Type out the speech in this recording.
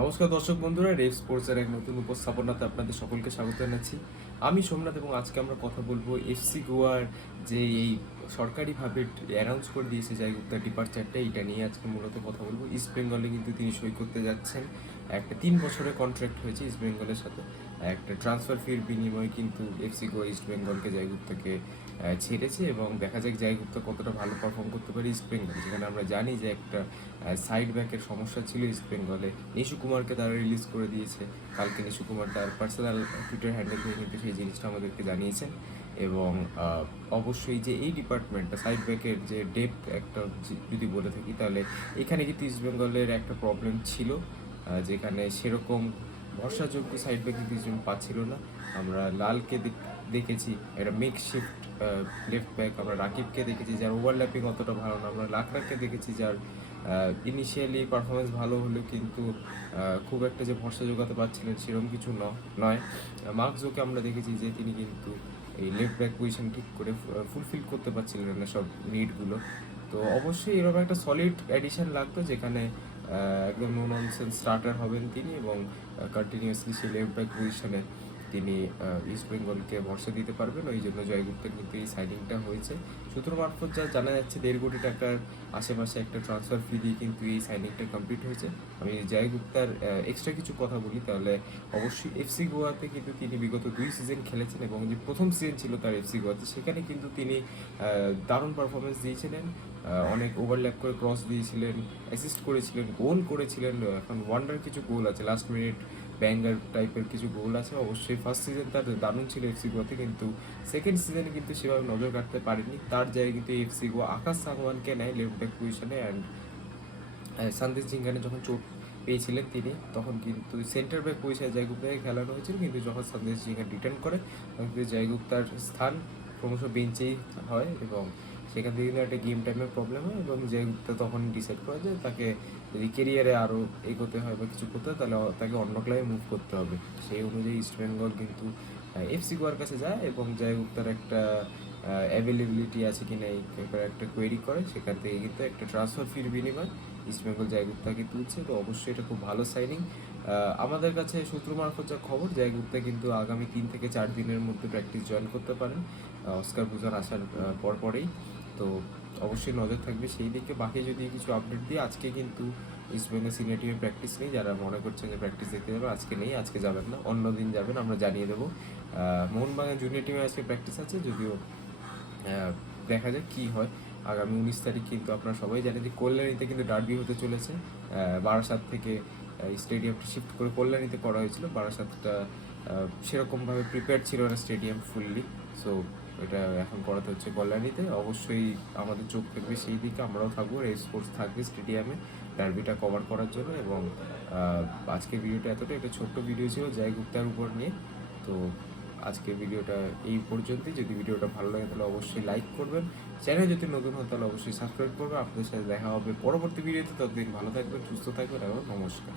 নমস্কার দর্শক বন্ধুরা, রেফ স্পোর্টসের এক নতুন উপস্থাপনাতে আপনাদের সকলকে স্বাগত জানাচ্ছি। আমি সোমনাথ এবং আজকে আমরা কথা বলব এফসি গোয়ার যে এই সরকারিভাবে অ্যানাউন্স করে দিয়েছে যাই গুপ্তার ডিপার্চারটা এটা নিয়ে আজকে মূলত কথা বলব। ইস্ট বেঙ্গলে কিন্তু তিনি সই করতে যাচ্ছেন। একটা তিন বছরের কন্ট্রাক্ট হয়েছে ইস্ট বেঙ্গলের সাথে। একটা ট্রান্সফার ফির বিনিময়ে কিন্তু এফসি গোয়া ইস্ট বেঙ্গলকে জয় গুপ্তাকে ছেড়েছে এবং দেখা যাক জয় গুপ্তা কতটা ভালো পারফর্ম করতে পারে ইস্ট বেঙ্গল যেখানে আমরা জানি যে একটা সাইড ব্যাকের সমস্যা ছিল ইস্ট বেঙ্গলে নিশু কুমারকে তারা রিলিজ করে দিয়েছে। কালকে নিশু কুমার তার পার্সোনাল টুইটার হ্যান্ডেল থেকে কিন্তু সেই জিনিসটা আমাদেরকে জানিয়েছেন এবং অবশ্যই যে এই ডিপার্টমেন্টটা সাইড ব্যাকের যে ডেপথ একটা যদি বলে থাকি, তাহলে এখানে কিন্তু ইস্ট বেঙ্গলের একটা প্রবলেম ছিল যেখানে সেরকম ভরসাযোগ্য সাইড ব্যাক বেঙ্গল পাচ্ছিল না। আমরা লালকে দেখ- দেখেছি, একটা মেক শিফট লেফট ব্যাক আমরা রাকিবকে দেখেছি, যার ওভারল্যাপিং অতটা ভালো না। আমরা লাকরাককে দেখেছি, যার ইনিশিয়ালি পারফরমেন্স ভালো হলেও কিন্তু খুব একটা যে ভরসা জোগাতে পারছিলেন সেরকম কিছু নয়। মার্কসোকে আমরা দেখেছি যে তিনি কিন্তু এই লেফট ব্যাক পজিশন ঠিক করে ফুলফিল করতে পারছিলেন না সব নিডগুলো তো অবশ্যই এরকম একটা সলিড অ্যাডিশন লাগতো যেখানে একদম নো স্টার্টার হবেন তিনি এবং কন্টিনিউয়াসলি সেই লেফট ব্যাক পজিশনে তিনি ইস্ট বেঙ্গলকে ভরসা দিতে পারবেন। ওই জন্য জয়গুপ্তের কিন্তু এই সাইনিংটা হয়েছে। সূত্র মারফত যা জানা যাচ্ছে, দেড় কোটি টাকার আশেপাশে একটা ট্রান্সফার ফি দিয়ে কিন্তু এই সাইনিংটা কমপ্লিট হয়েছে। আমি জয়গুপ্তার এক্সট্রা কিছু কথা বলি, তাহলে অবশ্যই এফসি গোয়াতে কিন্তু তিনি বিগত দুই সিজন খেলেছেন এবং যে প্রথম সিজন ছিল তার এফসি গোয়াতে সেখানে কিন্তু তিনি দারুণ পারফরমেন্স দিয়েছিলেন। অনেক ওভারল্যাপ করে ক্রস দিয়েছিলেন অ্যাসিস্ট করেছিলেন গোল করেছিলেন। এখন ওয়ান্ডার কিছু গোল আছে। লাস্ট মিনিট ব্যাঙ্গার টাইপের কিছু গোল আছে। অবশ্যই ফার্স্ট সিজন তার দারুণ ছিল এফসি গোয়াতে, কিন্তু সেকেন্ড সিজনে কিন্তু সেভাবে নজর কাটতে পারেনি। তার জায়গায় কিন্তু এফসি গোয়া আকাশ সাংওয়ানকে নেয় লেফট ব্যাক পজিশনে অ্যান্ড সন্দেশ জিঙ্গানে যখন চোট পেয়েছিলেন তিনি, তখন কিন্তু সেন্টার ব্যাক পজিশনে জয়গুপ্তাকে খেলানো হয়েছিল, কিন্তু যখন সন্দেশ জিঙ্গান রিটার্ন করে, তখন কিন্তু জয়গুপ্তার স্থান ক্রমশ বেঞ্চেই হয় এবং সেখান থেকে কিন্তু একটা গেম টাইমের প্রবলেম হয় এবং জয়গুপ্তা তখন ডিসাইড করে যে তাকে যদি কেরিয়ারে আরও এগোতে হয় বা কিছু করতে হয়, তাহলে তাকে অন্য ক্লাবে মুভ করতে হবে। সেই অনুযায়ী ইস্ট বেঙ্গল কিন্তু এফসি গোয়ার কাছে যায় এবং জয়গুপ্তার একটা অ্যাভেলেবিলিটি আছে কি না এই একটা কোয়েরি করে, সেখান থেকে কিন্তু একটা ট্রান্সফার ফির বিনিময় ইস্ট বেঙ্গল জয়গুপ্তাকে তুলছে। তো অবশ্যই এটা খুব ভালো সাইনিং আমাদের কাছে সূত্র মারফত যা খবর জয়গুপ্তা কিন্তু আগামী তিন থেকে চার দিনের মধ্যে প্র্যাকটিস জয়েন করতে পারেন। অস্কার বুজার আসার পরপরেই। তো অবশ্যই নজর থাকবে। সেই দিকে বাকি যদি কিছু আপডেট দিই, আজকে কিন্তু ইস্ট বেঙ্গল সিনিয়র টিমের প্র্যাকটিস নেই। যারা মনে করছেন যে প্র্যাকটিস দেখতে যাবে, আজকে নেই, আজকে যাবেন না। অন্য দিন যাবেন, আমরা জানিয়ে দেবো। মোহনবাগান জুনিয়র টিমে আজকে প্র্যাকটিস আছে, যদিও দেখা যাক কী হয়। আগামী উনিশ তারিখ কিন্তু আপনারা সবাই জানেন যে কল্যাণীতে কিন্তু ডার্বি হতে চলেছে। বারাসাত থেকে স্টেডিয়ামটি শিফট করে কল্যাণীতে করা হয়েছিল। বারাসাতটা সেরকমভাবে প্রিপেয়ার ছিল না স্টেডিয়াম ফুললি সো এটা এখন করাতে হচ্ছে কল্যাণীতে। অবশ্যই আমাদের চোখ থাকবে সেই দিকে, আমরাও থাকব রেস স্পোর্টস থাকবে স্টেডিয়ামে ডার্বিটা কভার করার জন্য এবং আজকের ভিডিওটা এতটা একটা ছোট্ট ভিডিও ছিল জয় গুপ্তার উপর নিয়ে। তো আজকের ভিডিওটা এই পর্যন্তই। যদি ভিডিওটা ভালো লাগে তাহলে অবশ্যই লাইক করবেন। চ্যানেল যদি নতুন হয় তাহলে অবশ্যই সাবস্ক্রাইব করবেন। আপনাদের সাথে দেখা হবে পরবর্তী ভিডিওতে। ততদিন ভালো থাকবেন, সুস্থ থাকবেন এবং নমস্কার।